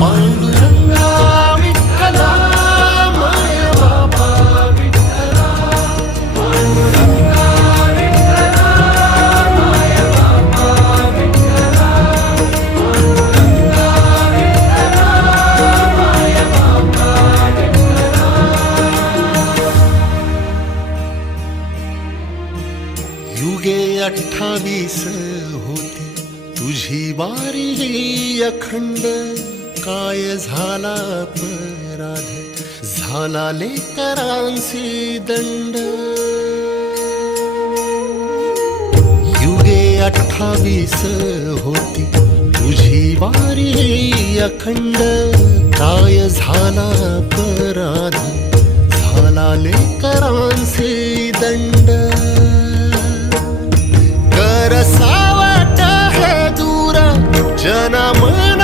पांडुरंगा विठ्ठला माय बाबा विठ्ठला पांडुरंगा विठ्ठला माय बाबा विठ्ठला पांडुरंगा विठ्ठला माय बाबा विठ्ठला। युगे 28 होती तुझी वारी ही अखंड, काय झाला अपराध झाला लेकरांसी दंड। युगे 28 होती तुझी वारी ही अखंड, काय झाला अपराध झाला लेकरांसी दंड। कर सावट हे दूर जना मन